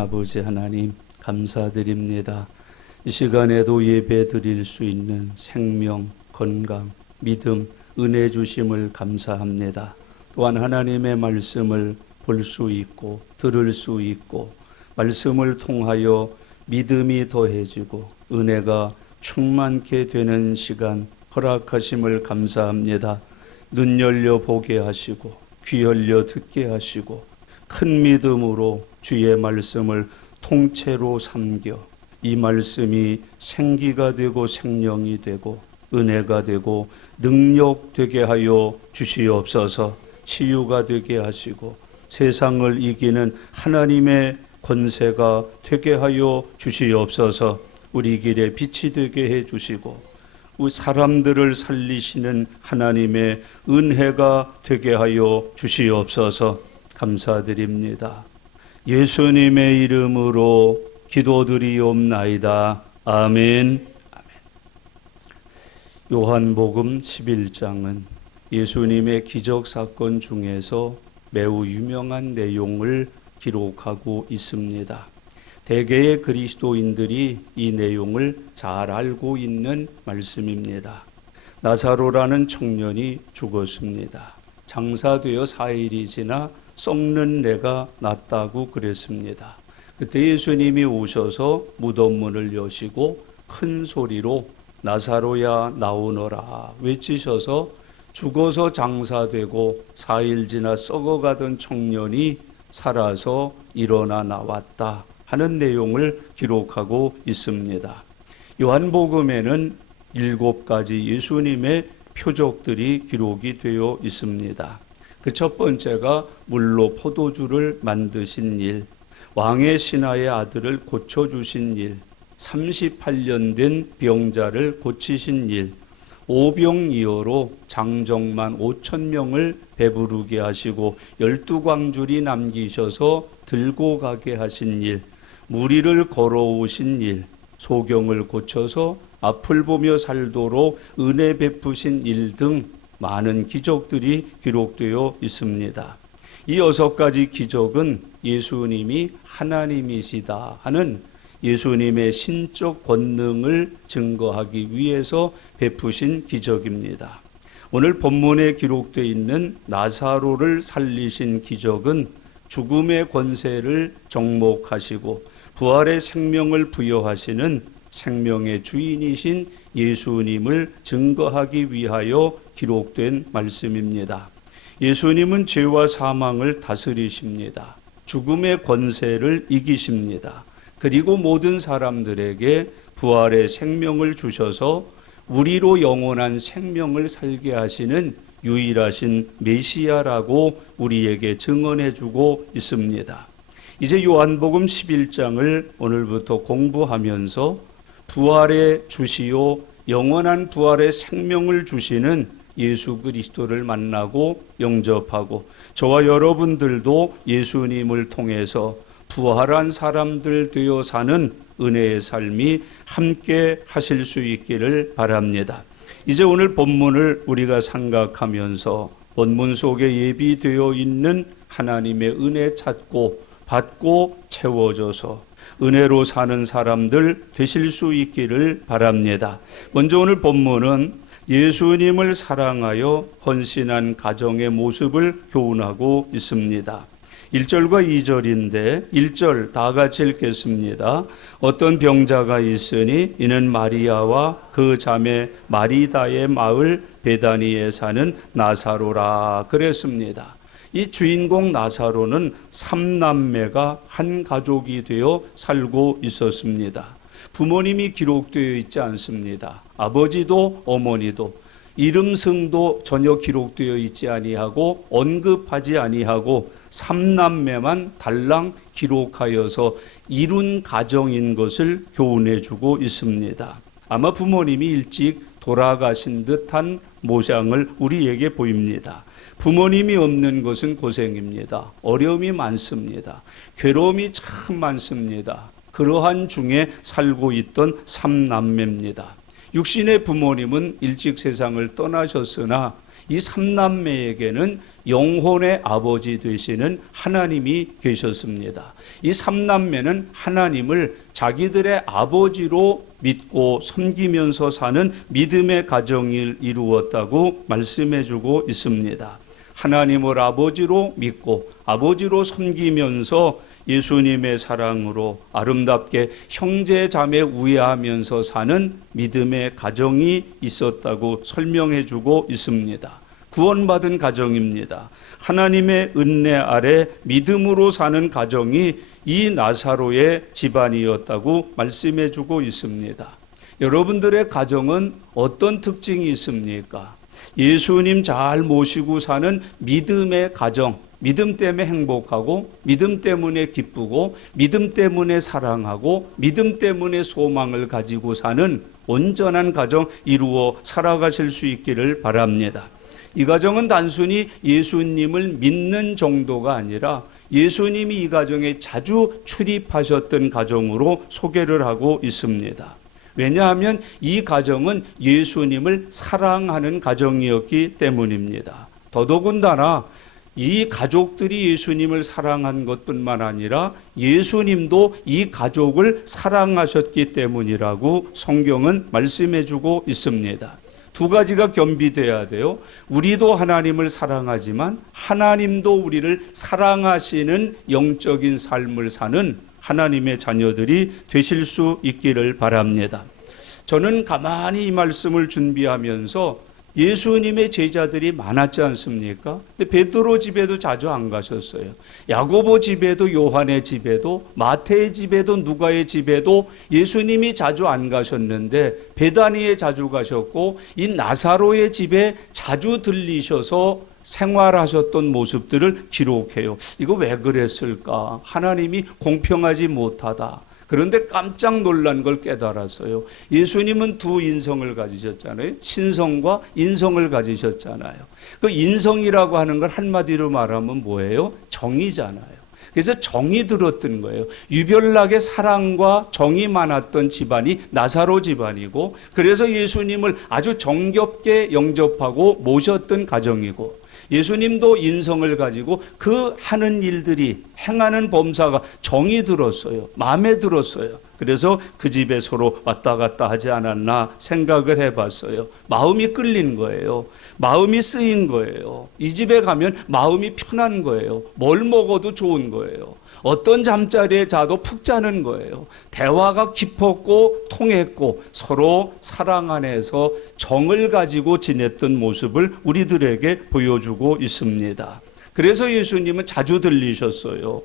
아버지 하나님 감사드립니다. 이 시간에도 예배 드릴 수 있는 생명, 건강, 믿음, 은혜 주심을 감사합니다. 또한 하나님의 말씀을 볼 수 있고 들을 수 있고 말씀을 통하여 믿음이 더해지고 은혜가 충만케 되는 시간 허락하심을 감사합니다. 눈 열려 보게 하시고 귀 열려 듣게 하시고 큰 믿음으로 주의 말씀을 통째로 삼겨 이 말씀이 생기가 되고 생명이 되고 은혜가 되고 능력 되게 하여 주시옵소서. 치유가 되게 하시고 세상을 이기는 하나님의 권세가 되게 하여 주시옵소서. 우리 길에 빛이 되게 해 주시고 우리 사람들을 살리시는 하나님의 은혜가 되게 하여 주시옵소서. 감사드립니다. 예수님의 이름으로 기도드리옵나이다. 아멘. 요한복음 11장은 예수님의 기적 사건 중에서 매우 유명한 내용을 기록하고 있습니다. 대개의 그리스도인들이 이 내용을 잘 알고 있는 말씀입니다. 나사로라는 청년이 죽었습니다. 장사되어 4일이 지나 썩는 내가 났다고 그랬습니다. 그때 예수님이 오셔서 무덤문을 여시고 큰 소리로 나사로야 나오너라 외치셔서 죽어서 장사되고 4일 지나 썩어가던 청년이 살아서 일어나 나왔다 하는 내용을 기록하고 있습니다. 요한복음에는 7가지 예수님의 표적들이 기록이 되어 있습니다. 그 첫 번째가 물로 포도주를 만드신 일, 왕의 신하의 아들을 고쳐주신 일, 38년 된 병자를 고치신 일, 오병이어로 장정만 5,000명을 배부르게 하시고 12광줄이 남기셔서 들고 가게 하신 일, 무리를 걸어오신 일, 소경을 고쳐서 앞을 보며 살도록 은혜 베푸신 일 등 많은 기적들이 기록되어 있습니다. 이 6가지 기적은 예수님이 하나님이시다 하는 예수님의 신적 권능을 증거하기 위해서 베푸신 기적입니다. 오늘 본문에 기록되어 있는 나사로를 살리신 기적은 죽음의 권세를 정복하시고 부활의 생명을 부여하시는 생명의 주인이신 예수님을 증거하기 위하여 기록된 말씀입니다. 예수님은 죄와 사망을 다스리십니다. 죽음의 권세를 이기십니다. 그리고 모든 사람들에게 부활의 생명을 주셔서 우리로 영원한 생명을 살게 하시는 유일하신 메시아라고 우리에게 증언해주고 있습니다. 이제 요한복음 11장을 오늘부터 공부하면서 부활의 주시요 영원한 부활의 생명을 주시는 예수 그리스도를 만나고 영접하고 저와 여러분들도 예수님을 통해서 부활한 사람들 되어 사는 은혜의 삶이 함께 하실 수 있기를 바랍니다. 이제 오늘 본문을 우리가 생각하면서 본문 속에 예비되어 있는 하나님의 은혜 찾고 받고 채워져서 은혜로 사는 사람들 되실 수 있기를 바랍니다. 먼저 오늘 본문은 예수님을 사랑하여 헌신한 가정의 모습을 교훈하고 있습니다. 1절과 2절인데 1절 다 같이 읽겠습니다. 어떤 병자가 있으니 이는 마리아와 그 자매 마리다의 마을 베다니에 사는 나사로라 그랬습니다. 이 주인공 나사로는 3남매가 한 가족이 되어 살고 있었습니다. 부모님이 기록되어 있지 않습니다. 아버지도 어머니도 이름승도 전혀 기록되어 있지 아니하고 언급하지 아니하고 3남매만 달랑 기록하여서 이룬 가정인 것을 교훈해 주고 있습니다. 아마 부모님이 일찍 돌아가신 듯한 모양을 우리에게 보입니다. 부모님이 없는 것은 고생입니다. 어려움이 많습니다. 괴로움이 참 많습니다. 그러한 중에 살고 있던 3남매입니다. 육신의 부모님은 일찍 세상을 떠나셨으나 이 삼남매에게는 영혼의 아버지 되시는 하나님이 계셨습니다. 이 삼남매는 하나님을 자기들의 아버지로 믿고 섬기면서 사는 믿음의 가정을 이루었다고 말씀해주고 있습니다. 하나님을 아버지로 믿고 아버지로 섬기면서 예수님의 사랑으로 아름답게 형제 자매 우애하면서 사는 믿음의 가정이 있었다고 설명해주고 있습니다. 구원받은 가정입니다. 하나님의 은혜 아래 믿음으로 사는 가정이 이 나사로의 집안이었다고 말씀해주고 있습니다. 여러분들의 가정은 어떤 특징이 있습니까? 예수님 잘 모시고 사는 믿음의 가정, 믿음 때문에 행복하고 믿음 때문에 기쁘고 믿음 때문에 사랑하고 믿음 때문에 소망을 가지고 사는 온전한 가정 이루어 살아가실 수 있기를 바랍니다. 이 가정은 단순히 예수님을 믿는 정도가 아니라 예수님이 이 가정에 자주 출입하셨던 가정으로 소개를 하고 있습니다. 왜냐하면 이 가정은 예수님을 사랑하는 가정이었기 때문입니다. 더더군다나 이 가족들이 예수님을 사랑한 것뿐만 아니라 예수님도 이 가족을 사랑하셨기 때문이라고 성경은 말씀해주고 있습니다. 두 가지가 겸비돼야 돼요. 우리도 하나님을 사랑하지만 하나님도 우리를 사랑하시는 영적인 삶을 사는 하나님의 자녀들이 되실 수 있기를 바랍니다. 저는 가만히 이 말씀을 준비하면서 예수님의 제자들이 많았지 않습니까? 근데 베드로 집에도 자주 안 가셨어요. 야고보 집에도 요한의 집에도 마태의 집에도 누가의 집에도 예수님이 자주 안 가셨는데 베다니에 자주 가셨고 이 나사로의 집에 자주 들리셔서 생활하셨던 모습들을 기록해요. 이거 왜 그랬을까? 하나님이 공평하지 못하다. 그런데 깜짝 놀란 걸 깨달았어요. 예수님은 두 인성을 가지셨잖아요. 신성과 인성을 가지셨잖아요. 그 인성이라고 하는 걸 한마디로 말하면 뭐예요? 정이잖아요. 그래서 정이 들었던 거예요. 유별나게 사랑과 정이 많았던 집안이 나사로 집안이고, 그래서 예수님을 아주 정겹게 영접하고 모셨던 가정이고, 예수님도 인성을 가지고 그 하는 일들이 행하는 범사가 정이 들었어요. 마음에 들었어요. 그래서 그 집에 서로 왔다 갔다 하지 않았나 생각을 해봤어요. 마음이 끌린 거예요. 마음이 쓰인 거예요. 이 집에 가면 마음이 편한 거예요. 뭘 먹어도 좋은 거예요. 어떤 잠자리에 자도 푹 자는 거예요. 대화가 깊었고 통했고 서로 사랑 안에서 정을 가지고 지냈던 모습을 우리들에게 보여주고 있습니다. 그래서 예수님은 자주 들리셨어요.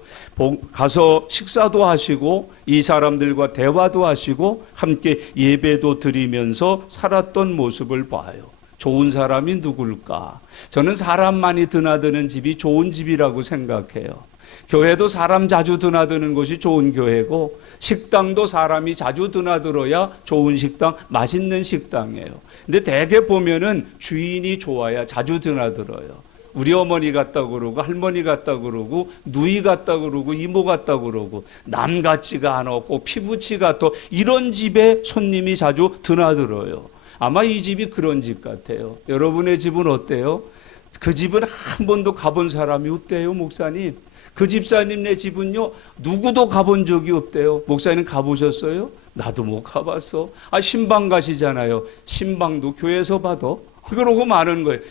가서 식사도 하시고 이 사람들과 대화도 하시고 함께 예배도 드리면서 살았던 모습을 봐요. 좋은 사람이 누굴까? 저는 사람 많이 드나드는 집이 좋은 집이라고 생각해요. 교회도 사람 자주 드나드는 곳이 좋은 교회고, 식당도 사람이 자주 드나들어야 좋은 식당, 맛있는 식당이에요. 근데 대개 보면은 주인이 좋아야 자주 드나들어요. 우리 어머니 같다 그러고 할머니 같다 그러고 누이 같다 그러고 이모 같다 그러고 남 같지가 않았고 피부치 같아, 이런 집에 손님이 자주 드나들어요. 아마 이 집이 그런 집 같아요. 여러분의 집은 어때요? 그 집은 한 번도 가본 사람이 없대요, 목사님. 그 집사님네 집은요, 누구도 가본 적이 없대요. 목사님 가보셨어요? 나도 못 가봤어. 신방 가시잖아요. 신방도 교회에서 봐도 그러고 마는 거예요.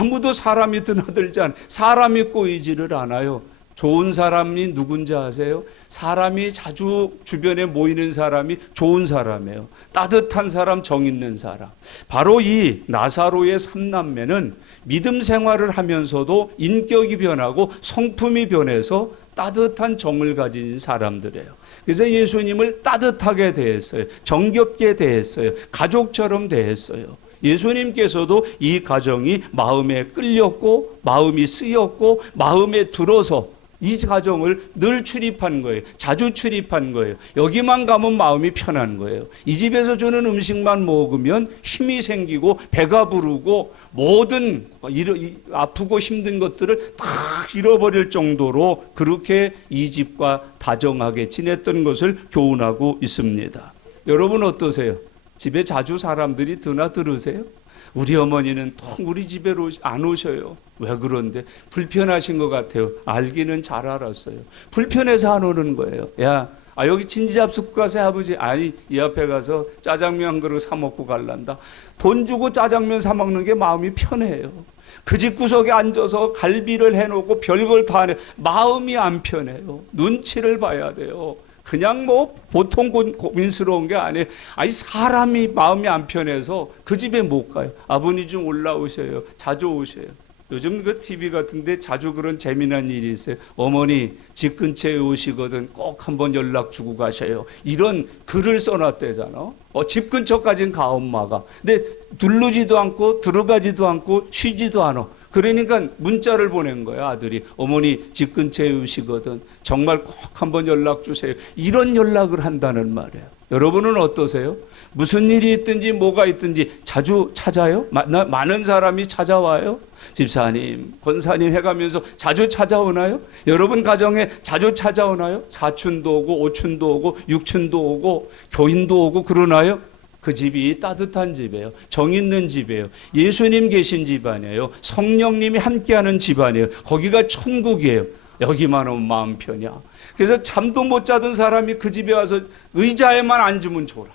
아무도 사람이 드나들지 않아요. 사람이 꼬이지를 않아요. 좋은 사람이 누군지 아세요? 사람이 자주 주변에 모이는 사람이 좋은 사람이에요. 따뜻한 사람, 정 있는 사람. 바로 이 나사로의 삼남매는 믿음 생활을 하면서도 인격이 변하고 성품이 변해서 따뜻한 정을 가진 사람들이에요. 그래서 예수님을 따뜻하게 대했어요. 정겹게 대했어요. 가족처럼 대했어요. 예수님께서도 이 가정이 마음에 끌렸고 마음이 쓰였고 마음에 들어서 이 가정을 늘 출입한 거예요. 자주 출입한 거예요. 여기만 가면 마음이 편한 거예요. 이 집에서 주는 음식만 먹으면 힘이 생기고 배가 부르고 모든 아프고 힘든 것들을 다 잃어버릴 정도로 그렇게 이 집과 다정하게 지냈던 것을 교훈하고 있습니다. 여러분 어떠세요? 집에 자주 사람들이 드나들으세요? 우리 어머니는 통 우리 집에 안 오셔요. 왜 그런데? 불편하신 것 같아요. 알기는 잘 알았어요. 불편해서 안 오는 거예요. 야, 여기 진지잡숫 가서 아버지, 아니 이 앞에 가서 짜장면 한 그릇 사 먹고 갈란다. 돈 주고 짜장면 사 먹는 게 마음이 편해요. 그 집 구석에 앉아서 갈비를 해놓고 별걸 다 하네. 마음이 안 편해요. 눈치를 봐야 돼요. 그냥 뭐 보통 고민스러운 게 아니에요. 아니 사람이 마음이 안 편해서 그 집에 못 가요. 아버님 좀 올라오셔요. 자주 오셔요. 요즘 그 TV 같은데 자주 그런 재미난 일이 있어요. 어머니 집 근처에 오시거든 꼭 한번 연락 주고 가셔요. 이런 글을 써놨대잖아. 집 근처까지는 가 엄마가. 근데 누르지도 않고 들어가지도 않고 쉬지도 않아. 그러니까 문자를 보낸 거야. 아들이 어머니 집 근처에 오시거든 정말 꼭 한번 연락 주세요. 이런 연락을 한다는 말이에요. 여러분은 어떠세요? 무슨 일이 있든지 뭐가 있든지 자주 찾아요? 많은 사람이 찾아와요? 집사님, 권사님 해가면서 자주 찾아오나요? 여러분 가정에 자주 찾아오나요? 사춘도 오고 오춘도 오고 육춘도 오고 교인도 오고 그러나요? 그 집이 따뜻한 집이에요. 정 있는 집이에요. 예수님 계신 집안이에요. 성령님이 함께하는 집안이에요. 거기가 천국이에요. 여기만 오면 마음 편이야. 그래서 잠도 못 자던 사람이 그 집에 와서 의자에만 앉으면 좋아.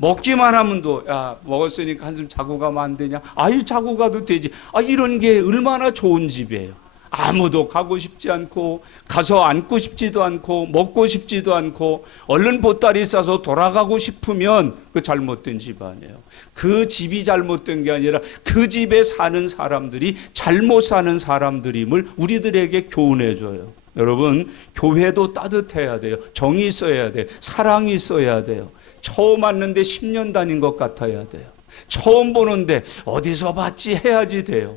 먹기만 하면 야 먹었으니까 한숨 자고 가면 안 되냐? 아유 자고 가도 되지. 이런 게 얼마나 좋은 집이에요. 아무도 가고 싶지 않고 가서 앉고 싶지도 않고 먹고 싶지도 않고 얼른 보따리 싸서 돌아가고 싶으면 그 잘못된 집안이에요. 그 집이 잘못된 게 아니라 그 집에 사는 사람들이 잘못 사는 사람들임을 우리들에게 교훈해 줘요. 여러분 교회도 따뜻해야 돼요. 정이 있어야 돼요. 사랑이 있어야 돼요. 처음 왔는데 10년 다닌 것 같아야 돼요. 처음 보는데 어디서 봤지 해야지 돼요.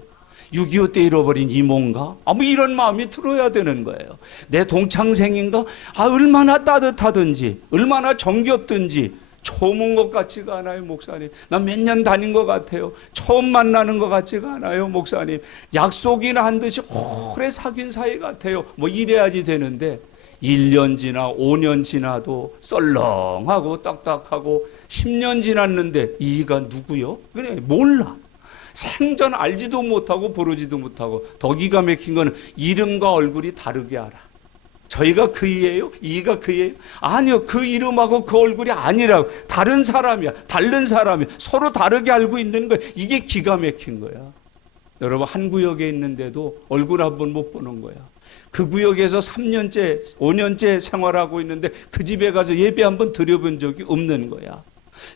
6.25 때 잃어버린 이모인가? 뭐 이런 마음이 들어야 되는 거예요. 내 동창생인가? 얼마나 따뜻하든지 얼마나 정겹든지 처음 온 것 같지가 않아요. 목사님 난 몇 년 다닌 것 같아요. 처음 만나는 것 같지가 않아요. 목사님 약속이나 한 듯이 오래 사귄 사이 같아요. 뭐 이래야지 되는데 1년 지나 5년 지나도 썰렁하고 딱딱하고 10년 지났는데 이가 누구요? 그래 몰라. 생전 알지도 못하고 부르지도 못하고 더 기가 막힌 거는 이름과 얼굴이 다르게 알아. 저희가 그이예요? 이가 그이예요? 아니요. 그 이름하고 그 얼굴이 아니라고. 다른 사람이야. 다른 사람이야. 서로 다르게 알고 있는 거야. 이게 기가 막힌 거야. 여러분 한 구역에 있는데도 얼굴 한번 못 보는 거야. 그 구역에서 3년째 5년째 생활하고 있는데 그 집에 가서 예배 한번 드려본 적이 없는 거야.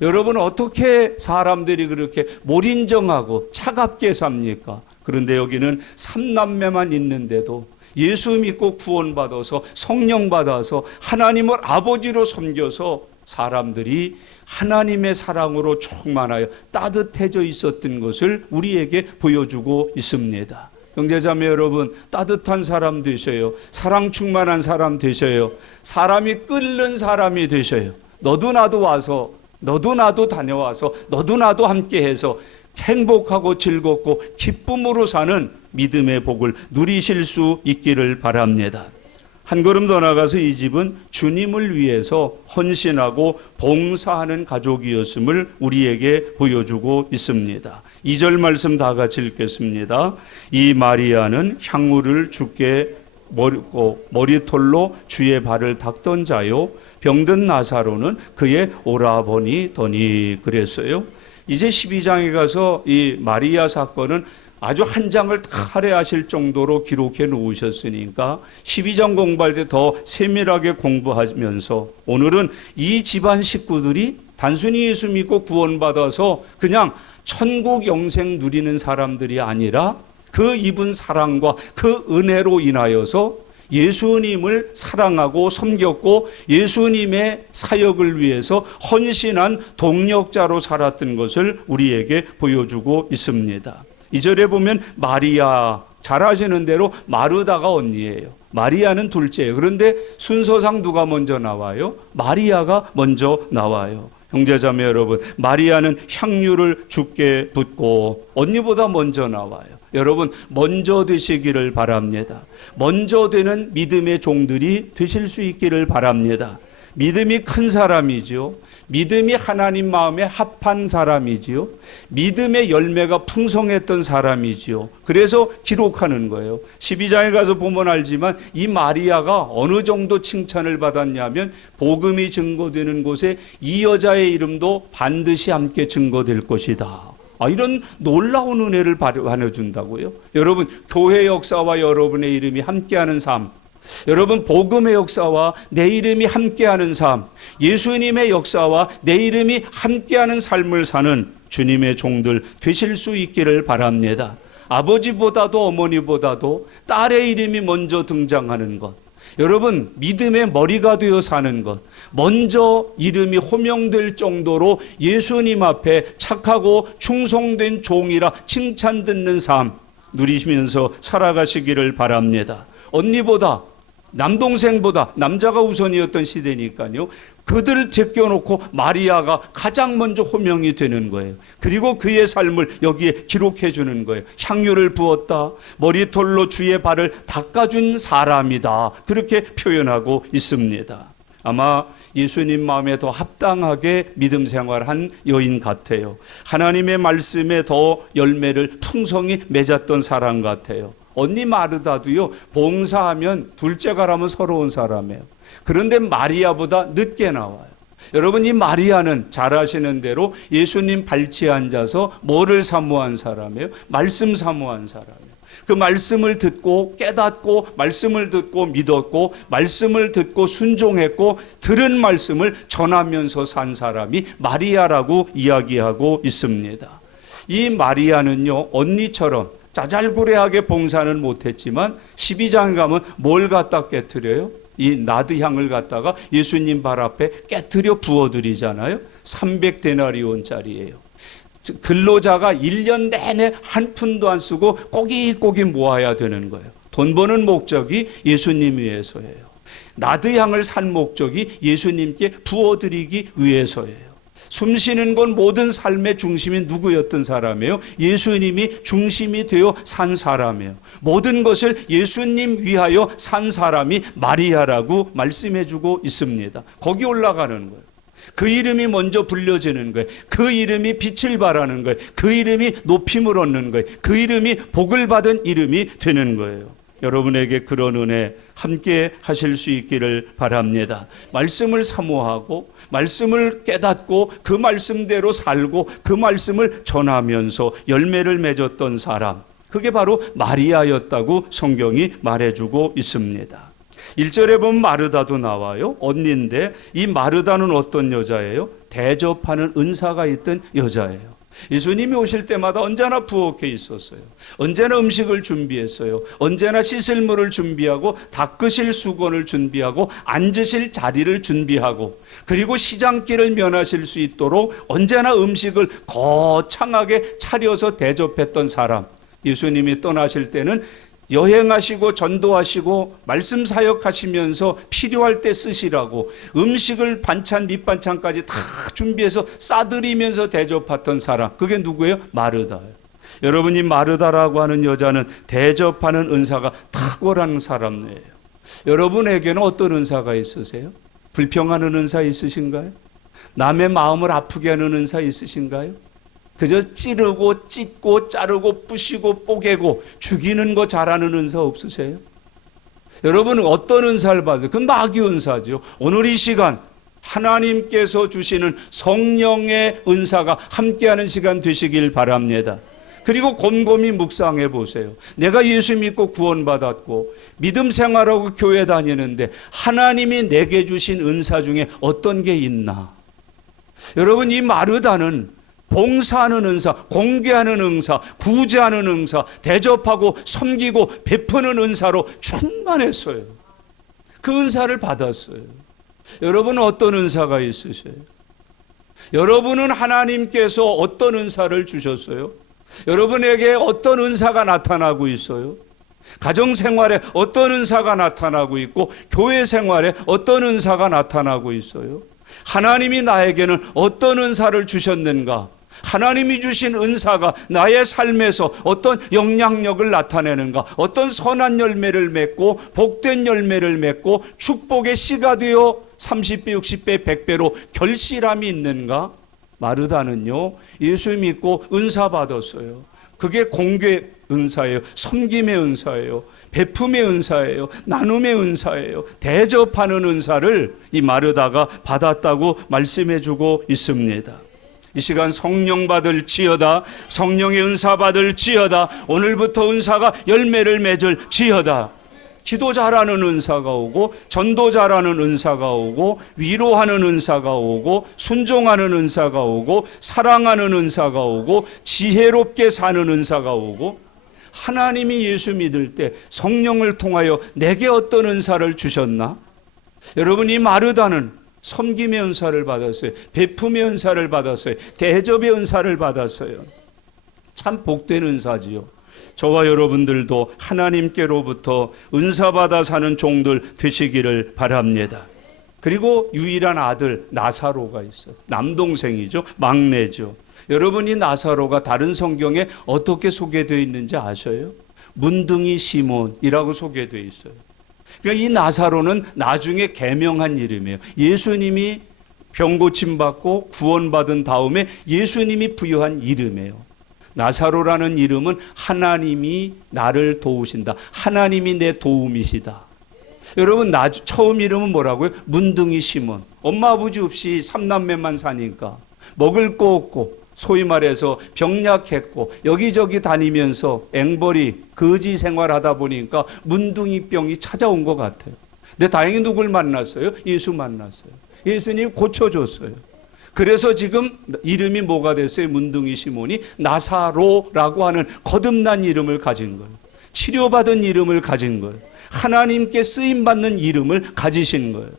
여러분 어떻게 사람들이 그렇게 몰인정하고 차갑게 삽니까? 그런데 여기는 3남매만 있는데도 예수 믿고 구원받아서 성령 받아서 하나님을 아버지로 섬겨서 사람들이 하나님의 사랑으로 충만하여 따뜻해져 있었던 것을 우리에게 보여주고 있습니다. 형제자매 여러분 따뜻한 사람 되셔요. 사랑 충만한 사람 되셔요. 사람이 끓는 사람이 되셔요. 너도 나도 와서 너도 나도 다녀와서 너도 나도 함께해서 행복하고 즐겁고 기쁨으로 사는 믿음의 복을 누리실 수 있기를 바랍니다. 한 걸음 더 나가서 이 집은 주님을 위해서 헌신하고 봉사하는 가족이었음을 우리에게 보여주고 있습니다. 2절 말씀 다 같이 읽겠습니다. 이 마리아는 향유를 주께 머리털로 주의 발을 닦던 자요 병든 나사로는 그의 오라버니더니 그랬어요. 이제 12장에 가서 이 마리아 사건은 아주 한 장을 다 할애하실 정도로 기록해 놓으셨으니까 12장 공부할 때 더 세밀하게 공부하면서 오늘은 이 집안 식구들이 단순히 예수 믿고 구원받아서 그냥 천국 영생 누리는 사람들이 아니라 그 입은 사랑과 그 은혜로 인하여서 예수님을 사랑하고 섬겼고 예수님의 사역을 위해서 헌신한 동력자로 살았던 것을 우리에게 보여주고 있습니다. 2절에 보면 마리아, 잘 아시는 대로 마르다가 언니예요. 마리아는 둘째예요. 그런데 순서상 누가 먼저 나와요? 마리아가 먼저 나와요. 형제자매 여러분, 마리아는 향유를 주께 붓고 언니보다 먼저 나와요. 여러분 먼저 되시기를 바랍니다. 먼저 되는 믿음의 종들이 되실 수 있기를 바랍니다. 믿음이 큰 사람이죠. 믿음이 하나님 마음에 합한 사람이지요. 믿음의 열매가 풍성했던 사람이지요. 그래서 기록하는 거예요. 12장에 가서 보면 알지만 이 마리아가 어느 정도 칭찬을 받았냐면 복음이 증거되는 곳에 이 여자의 이름도 반드시 함께 증거될 것이다. 이런 놀라운 은혜를 나눠준다고요. 여러분, 교회 역사와 여러분의 이름이 함께하는 삶, 여러분 복음의 역사와 내 이름이 함께하는 삶, 예수님의 역사와 내 이름이 함께하는 삶을 사는 주님의 종들 되실 수 있기를 바랍니다. 아버지보다도 어머니보다도 딸의 이름이 먼저 등장하는 것, 여러분 믿음의 머리가 되어 사는 것, 먼저 이름이 호명될 정도로 예수님 앞에 착하고 충성된 종이라 칭찬 듣는 삶 누리시면서 살아가시기를 바랍니다. 언니보다 남동생보다 남자가 우선이었던 시대니까요. 그들을 제껴놓고 마리아가 가장 먼저 호명이 되는 거예요. 그리고 그의 삶을 여기에 기록해 주는 거예요. 향유를 부었다. 머리털로 주의 발을 닦아준 사람이다. 그렇게 표현하고 있습니다. 아마 예수님 마음에 더 합당하게 믿음 생활한 여인 같아요. 하나님의 말씀에 더 열매를 풍성히 맺었던 사람 같아요. 언니 마르다도요, 봉사하면 둘째가라면 서러운 사람이에요. 그런데 마리아보다 늦게 나와요. 여러분, 이 마리아는 잘 아시는 대로 예수님 발치에 앉아서 뭐를 사모한 사람이에요? 말씀 사모한 사람이에요. 그 말씀을 듣고 깨닫고 말씀을 듣고 믿었고 말씀을 듣고 순종했고 들은 말씀을 전하면서 산 사람이 마리아라고 이야기하고 있습니다. 이 마리아는요, 언니처럼 짜잘구레하게 봉사는 못했지만 12장 가면 뭘 갖다 깨트려요? 이 나드향을 갖다가 예수님 발 앞에 깨트려 부어드리잖아요. 300데나리온짜리예요. 근로자가 1년 내내 한 푼도 안 쓰고 꼬깃꼬깃 모아야 되는 거예요. 돈 버는 목적이 예수님 위해서예요. 나드향을 산 목적이 예수님께 부어드리기 위해서예요. 숨쉬는 건 모든 삶의 중심이 누구였던 사람이에요? 예수님이 중심이 되어 산 사람이에요. 모든 것을 예수님 위하여 산 사람이 마리아라고 말씀해주고 있습니다. 거기 올라가는 거예요. 그 이름이 먼저 불려지는 거예요. 그 이름이 빛을 발하는 거예요. 그 이름이 높임을 얻는 거예요. 그 이름이 복을 받은 이름이 되는 거예요. 여러분에게 그런 은혜 함께 하실 수 있기를 바랍니다. 말씀을 사모하고 말씀을 깨닫고 그 말씀대로 살고 그 말씀을 전하면서 열매를 맺었던 사람, 그게 바로 마리아였다고 성경이 말해주고 있습니다. 1절에 보면 마르다도 나와요. 언니인데 이 마르다는 어떤 여자예요? 대접하는 은사가 있던 여자예요. 예수님이 오실 때마다 언제나 부엌에 있었어요. 언제나 음식을 준비했어요. 언제나 씻을 물을 준비하고 닦으실 수건을 준비하고 앉으실 자리를 준비하고 그리고 시장길을 면하실 수 있도록 언제나 음식을 거창하게 차려서 대접했던 사람. 예수님이 떠나실 때는 여행하시고 전도하시고 말씀 사역하시면서 필요할 때 쓰시라고 음식을 반찬 밑반찬까지 다 준비해서 싸드리면서 대접했던 사람, 그게 누구예요? 마르다예요. 여러분이 마르다라고 하는 여자는 대접하는 은사가 탁월한 사람이에요. 여러분에게는 어떤 은사가 있으세요? 불평하는 은사 있으신가요? 남의 마음을 아프게 하는 은사 있으신가요? 그저 찌르고 찢고 자르고 부시고 뽀개고 죽이는 거 잘하는 은사 없으세요? 여러분은 어떤 은사를 받아요? 그건 마귀 은사죠. 오늘 이 시간 하나님께서 주시는 성령의 은사가 함께하는 시간 되시길 바랍니다. 그리고 곰곰이 묵상해 보세요. 내가 예수 믿고 구원받았고 믿음 생활하고 교회 다니는데 하나님이 내게 주신 은사 중에 어떤 게 있나? 여러분, 이 마르다는 봉사하는 은사, 공개하는 은사, 구제하는 은사, 대접하고 섬기고 베푸는 은사로 충만했어요. 그 은사를 받았어요. 여러분은 어떤 은사가 있으세요? 여러분은 하나님께서 어떤 은사를 주셨어요? 여러분에게 어떤 은사가 나타나고 있어요? 가정생활에 어떤 은사가 나타나고 있고 교회 생활에 어떤 은사가 나타나고 있어요? 하나님이 나에게는 어떤 은사를 주셨는가? 하나님이 주신 은사가 나의 삶에서 어떤 영향력을 나타내는가? 어떤 선한 열매를 맺고 복된 열매를 맺고 축복의 씨가 되어 30배, 60배, 100배로 결실함이 있는가? 마르다는요, 예수 믿고 은사 받았어요. 그게 공교의 은사예요. 섬김의 은사예요. 베품의 은사예요. 나눔의 은사예요. 대접하는 은사를 이 마르다가 받았다고 말씀해 주고 있습니다. 이 시간 성령 받을 지어다. 성령의 은사 받을 지어다. 오늘부터 은사가 열매를 맺을 지어다. 기도 잘하는 은사가 오고, 전도 잘하는 은사가 오고, 위로하는 은사가 오고, 순종하는 은사가 오고, 사랑하는 은사가 오고, 지혜롭게 사는 은사가 오고, 하나님이 예수 믿을 때 성령을 통하여 내게 어떤 은사를 주셨나? 여러분, 이 마르다는 섬김의 은사를 받았어요. 베품의 은사를 받았어요. 대접의 은사를 받았어요. 참 복된 은사지요. 저와 여러분들도 하나님께로부터 은사받아 사는 종들 되시기를 바랍니다. 그리고 유일한 아들 나사로가 있어요. 남동생이죠. 막내죠. 여러분이 나사로가 다른 성경에 어떻게 소개되어 있는지 아셔요? 문둥이 시몬이라고 소개되어 있어요. 그러니까 이 나사로는 나중에 개명한 이름이에요. 예수님이 병 고침받고 구원받은 다음에 예수님이 부여한 이름이에요. 나사로라는 이름은 하나님이 나를 도우신다. 하나님이 내 도움이시다. 여러분, 처음 이름은 뭐라고요? 문둥이 시몬. 엄마 아버지 없이 삼남매만 사니까 먹을 거 없고, 소위 말해서 병약했고, 여기저기 다니면서 앵벌이 거지 생활하다 보니까 문둥이병이 찾아온 것 같아요. 근데 다행히 누굴 만났어요? 예수 만났어요. 예수님 고쳐줬어요. 그래서 지금 이름이 뭐가 됐어요? 문둥이 시몬이 나사로라고 하는 거듭난 이름을 가진 거예요. 치료받은 이름을 가진 거예요. 하나님께 쓰임받는 이름을 가지신 거예요.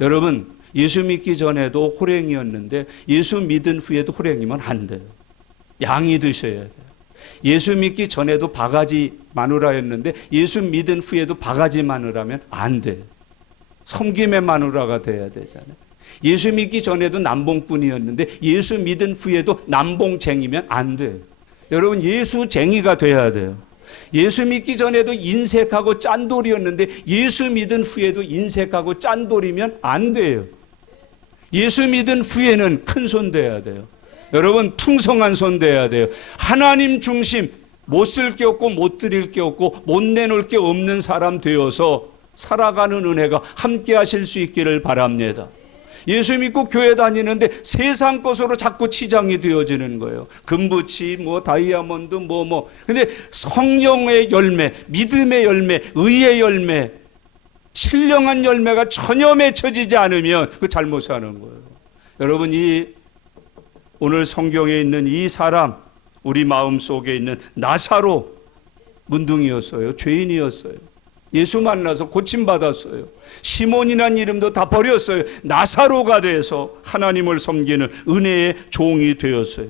여러분, 예수 믿기 전에도 호랭이였는데 예수 믿은 후에도 호랭이면 안 돼요. 양이 되셔야 돼요. 예수 믿기 전에도 바가지 마누라였는데 예수 믿은 후에도 바가지 마누라면 안 돼요. 섬김의 마누라가 돼야 되잖아요. 예수 믿기 전에도 남봉꾼이었는데 예수 믿은 후에도 남봉쟁이면 안 돼요. 여러분, 예수쟁이가 돼야 돼요. 예수 믿기 전에도 인색하고 짠돌이었는데 예수 믿은 후에도 인색하고 짠돌이면 안 돼요. 예수 믿은 후에는 큰 손 돼야 돼요. 여러분, 풍성한 손 돼야 돼요. 하나님 중심, 못 쓸 게 없고 못 드릴 게 없고 못 내놓을 게 없는 사람 되어서 살아가는 은혜가 함께 하실 수 있기를 바랍니다. 예수 믿고 교회 다니는데 세상 것으로 자꾸 치장이 되어지는 거예요. 금붙이, 다이아몬드, 근데 성령의 열매, 믿음의 열매, 의의 열매, 신령한 열매가 전혀 맺혀지지 않으면 그 잘못 사는 거예요. 여러분, 오늘 성경에 있는 이 사람, 우리 마음 속에 있는 나사로 문둥이였어요. 죄인이었어요. 예수 만나서 고침받았어요. 시몬이라는 이름도 다 버렸어요. 나사로가 돼서 하나님을 섬기는 은혜의 종이 되었어요.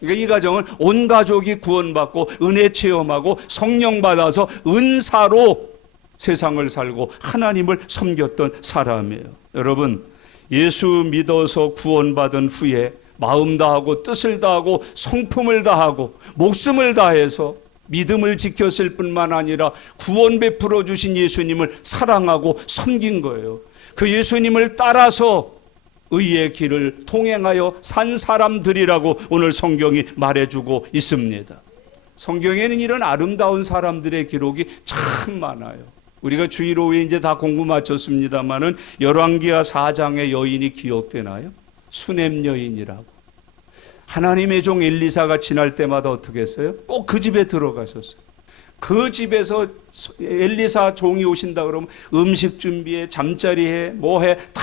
그러니까 이 가정은 온 가족이 구원받고 은혜 체험하고 성령 받아서 은사로 세상을 살고 하나님을 섬겼던 사람이에요. 여러분, 예수 믿어서 구원받은 후에 마음 다하고 뜻을 다하고 성품을 다하고 목숨을 다해서 믿음을 지켰을 뿐만 아니라 구원 베풀어 주신 예수님을 사랑하고 섬긴 거예요. 그 예수님을 따라서 의의 길을 통행하여 산 사람들이라고 오늘 성경이 말해주고 있습니다. 성경에는 이런 아름다운 사람들의 기록이 참 많아요. 우리가 주일 오후에 이제 다 공부 마쳤습니다마는 열왕기하 4장의 여인이 기억되나요? 수넴 여인이라고. 하나님의 종 엘리사가 지날 때마다 어떻게 했어요? 꼭 그 집에 들어가셨어요. 그 집에서 엘리사 종이 오신다 그러면 음식 준비해, 잠자리해, 뭐해, 다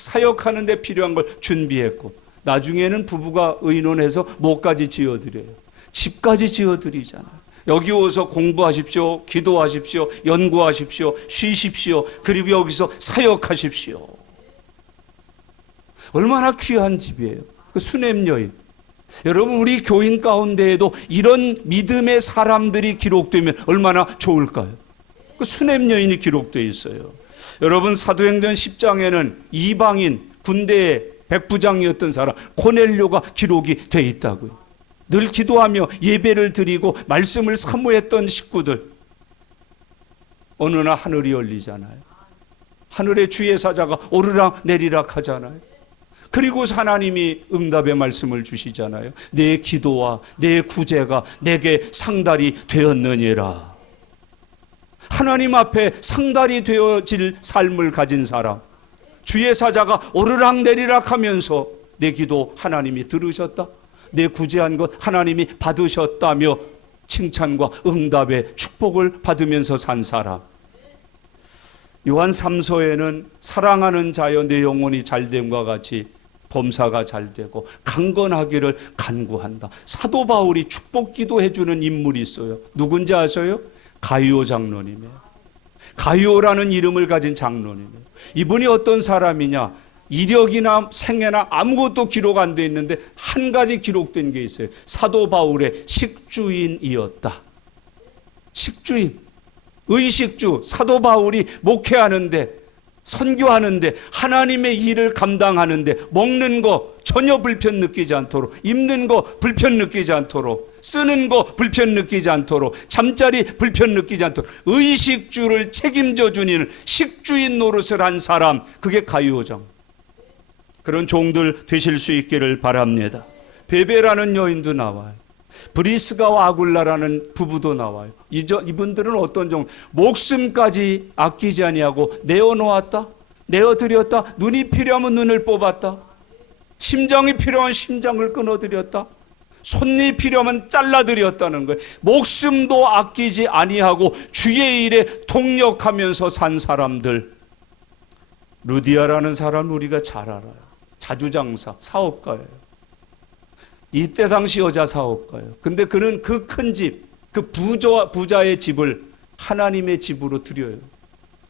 사역하는 데 필요한 걸 준비했고, 나중에는 부부가 의논해서 뭐까지 지어드려요? 집까지 지어드리잖아요. 여기 오서 공부하십시오, 기도하십시오, 연구하십시오, 쉬십시오, 그리고 여기서 사역하십시오. 얼마나 귀한 집이에요. 그 수넴 여인. 여러분, 우리 교인 가운데에도 이런 믿음의 사람들이 기록되면 얼마나 좋을까요? 그 수넴 여인이 기록되어 있어요. 여러분, 사도행전 10장에는 이방인 군대의 백부장이었던 사람 고넬료가 기록이 되어 있다고요. 늘 기도하며 예배를 드리고 말씀을 사모했던 식구들. 어느 날 하늘이 열리잖아요. 하늘의 주의 사자가 오르락 내리락 하잖아요. 그리고 하나님이 응답의 말씀을 주시잖아요. 내 기도와 내 구제가 내게 상달이 되었느니라. 하나님 앞에 상달이 되어질 삶을 가진 사람, 주의 사자가 오르락 내리락 하면서 내 기도 하나님이 들으셨다, 내 구제한 것 하나님이 받으셨다며 칭찬과 응답의 축복을 받으면서 산 사람. 요한 3서에는 사랑하는 자여 내 영혼이 잘됨과 같이 범사가 잘되고 강건하기를 간구한다. 사도 바울이 축복 기도해주는 인물이 있어요. 누군지 아세요? 가이오 장로님이에요. 가이오라는 이름을 가진 장로님이에요. 이분이 어떤 사람이냐? 이력이나 생애나 아무것도 기록 안 돼 있는데 한 가지 기록된 게 있어요. 사도 바울의 식주인이었다. 식주인, 의식주. 사도 바울이 목회하는데, 선교하는데, 하나님의 일을 감당하는데 먹는 거 전혀 불편 느끼지 않도록, 입는 거 불편 느끼지 않도록, 쓰는 거 불편 느끼지 않도록, 잠자리 불편 느끼지 않도록 의식주를 책임져 주는 식주인 노릇을 한 사람, 그게 가이오장. 그런 종들 되실 수 있기를 바랍니다. 베베라는 여인도 나와요. 브리스가와 아굴라라는 부부도 나와요. 이분들은 어떤 종, 목숨까지 아끼지 아니하고 내어놓았다, 내어드렸다, 눈이 필요하면 눈을 뽑았다, 심장이 필요한 심장을 끊어드렸다, 손이 필요하면 잘라드렸다는 거예요. 목숨도 아끼지 아니하고 주의 일에 동력하면서 산 사람들. 루디아라는 사람 우리가 잘 알아요. 자주장사, 사업가예요. 이때 당시 여자 사업가예요. 근데 그는 그 큰 집, 그 부자의 집을 하나님의 집으로 드려요.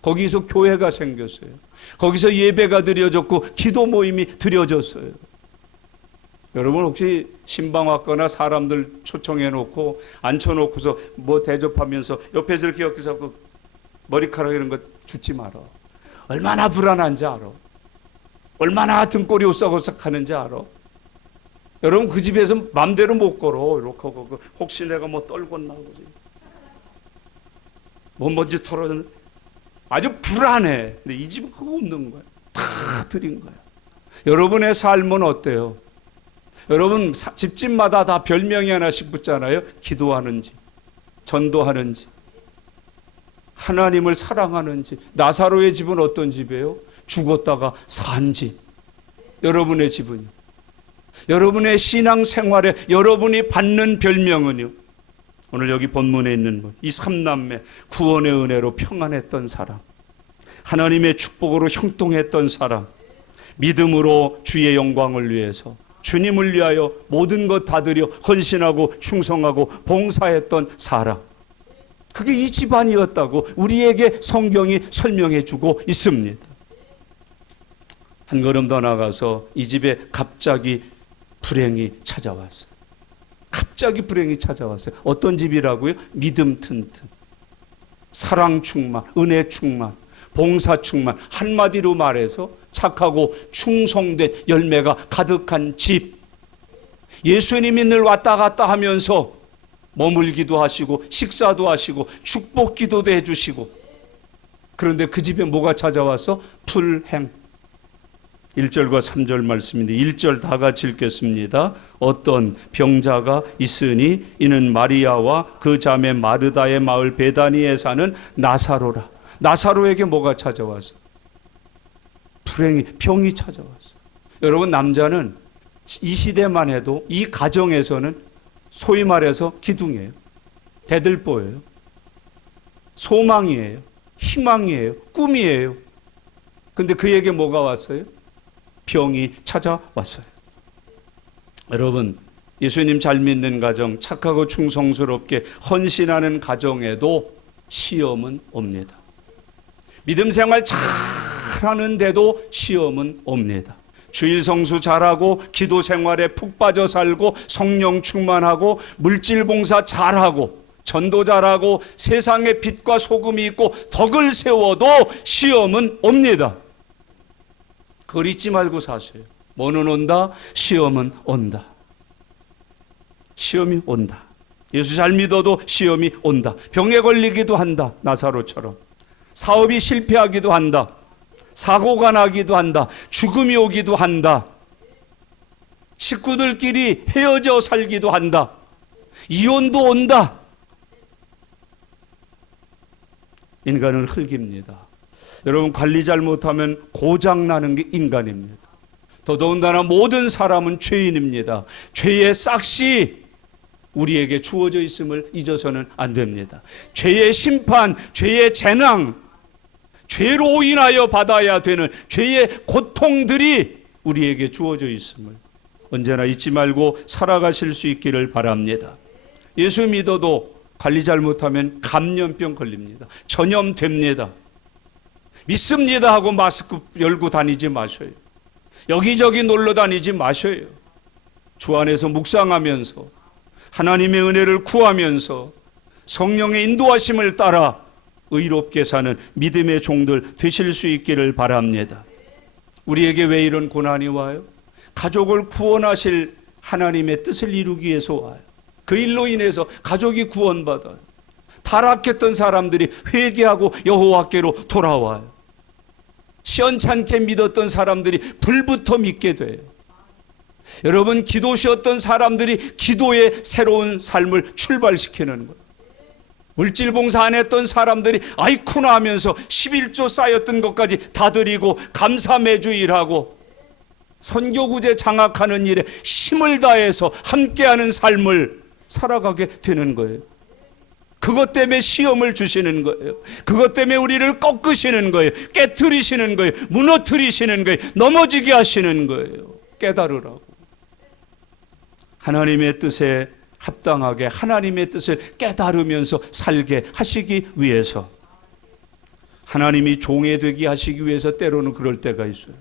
거기서 교회가 생겼어요. 거기서 예배가 드려졌고 기도 모임이 드려졌어요. 여러분 혹시 신방 왔거나 사람들 초청해 놓고 앉혀놓고서 뭐 대접하면서 옆에서 이렇게 엮여서 머리카락 이런 거 주지 마라. 얼마나 불안한지 알아. 얼마나 등골이 오싹오싹 하는지 알아. 여러분 그 집에서 마음대로 못 걸어. 이렇게 혹시 내가 뭐 떨궜나 보지. 뭐 먼지 털어졌는데 아주 불안해. 근데 이 집은 그거 없는 거야. 다 드린 거야. 여러분의 삶은 어때요? 여러분 집집마다 다 별명이 하나씩 붙잖아요. 기도하는 집, 전도하는 집, 하나님을 사랑하는 집. 나사로의 집은 어떤 집이에요? 죽었다가 산 집. 여러분의 집은요? 여러분의 신앙생활에 여러분이 받는 별명은요? 오늘 여기 본문에 있는 이 삼남매, 구원의 은혜로 평안했던 사람, 하나님의 축복으로 형통했던 사람, 믿음으로 주의 영광을 위해서, 주님을 위하여 모든 것 다 드려 헌신하고 충성하고 봉사했던 사람, 그게 이 집안이었다고 우리에게 성경이 설명해 주고 있습니다. 한 걸음 더 나가서 이 집에 갑자기 불행이 찾아왔어요. 갑자기 불행이 찾아왔어요. 어떤 집이라고요? 믿음 튼튼, 사랑 충만, 은혜 충만, 봉사 충만, 한마디로 말해서 착하고 충성된 열매가 가득한 집. 예수님이 늘 왔다 갔다 하면서 머물기도 하시고 식사도 하시고 축복 기도도 해주시고. 그런데 그 집에 뭐가 찾아와서? 불행. 1절과 3절 말씀인데 1절 다 같이 읽겠습니다. 어떤 병자가 있으니 이는 마리아와 그 자매 마르다의 마을 베다니에 사는 나사로라. 나사로에게 뭐가 찾아와서? 불행이, 병이 찾아왔어. 여러분 남자는 이 시대만 해도 이 가정에서는 소위 말해서 기둥이에요. 대들보예요. 소망이에요. 희망이에요. 꿈이에요. 근데 그에게 뭐가 왔어요? 병이 찾아왔어요. 여러분 예수님 잘 믿는 가정, 착하고 충성스럽게 헌신하는 가정에도 시험은 옵니다. 믿음 생활 잘하는데도 시험은 옵니다. 주일 성수 잘하고 기도 생활에 푹 빠져 살고 성령 충만하고 물질 봉사 잘하고 전도 잘하고 세상에 빛과 소금이 있고 덕을 세워도 시험은 옵니다. 그걸 잊지 말고 사세요. 뭐는 온다? 시험은 온다. 시험이 온다. 예수 잘 믿어도 시험이 온다. 병에 걸리기도 한다. 나사로처럼. 사업이 실패하기도 한다. 사고가 나기도 한다. 죽음이 오기도 한다. 식구들끼리 헤어져 살기도 한다. 이혼도 온다. 인간은 흙입니다. 여러분, 관리 잘못하면 고장나는 게 인간입니다. 더더군다나 모든 사람은 죄인입니다. 죄의 싹시 우리에게 주어져 있음을 잊어서는 안 됩니다. 죄의 심판, 죄의 재앙, 죄로 인하여 받아야 되는 죄의 고통들이 우리에게 주어져 있음을 언제나 잊지 말고 살아가실 수 있기를 바랍니다. 예수 믿어도 관리 잘못하면 감염병 걸립니다. 전염됩니다. 믿습니다 하고 마스크 열고 다니지 마셔요. 여기저기 놀러 다니지 마셔요. 주 안에서 묵상하면서 하나님의 은혜를 구하면서 성령의 인도하심을 따라 의롭게 사는 믿음의 종들 되실 수 있기를 바랍니다. 우리에게 왜 이런 고난이 와요? 가족을 구원하실 하나님의 뜻을 이루기 위해서 와요. 그 일로 인해서 가족이 구원받아요. 타락했던 사람들이 회개하고 여호와께로 돌아와요. 시원찮게 믿었던 사람들이 불부터 믿게 돼요. 여러분, 기도시였던 사람들이 기도의 새로운 삶을 출발시키는 거예요. 물질 봉사 안 했던 사람들이 아이쿠나 하면서 11조 쌓였던 것까지 다 드리고 감사 매주 일하고 선교구제 장악하는 일에 힘을 다해서 함께하는 삶을 살아가게 되는 거예요. 그것 때문에 시험을 주시는 거예요. 그것 때문에 우리를 꺾으시는 거예요. 깨트리시는 거예요. 무너뜨리시는 거예요. 넘어지게 하시는 거예요. 깨달으라고. 하나님의 뜻에 합당하게 하나님의 뜻을 깨달으면서 살게 하시기 위해서, 하나님이 종이 되게 하시기 위해서 때로는 그럴 때가 있어요.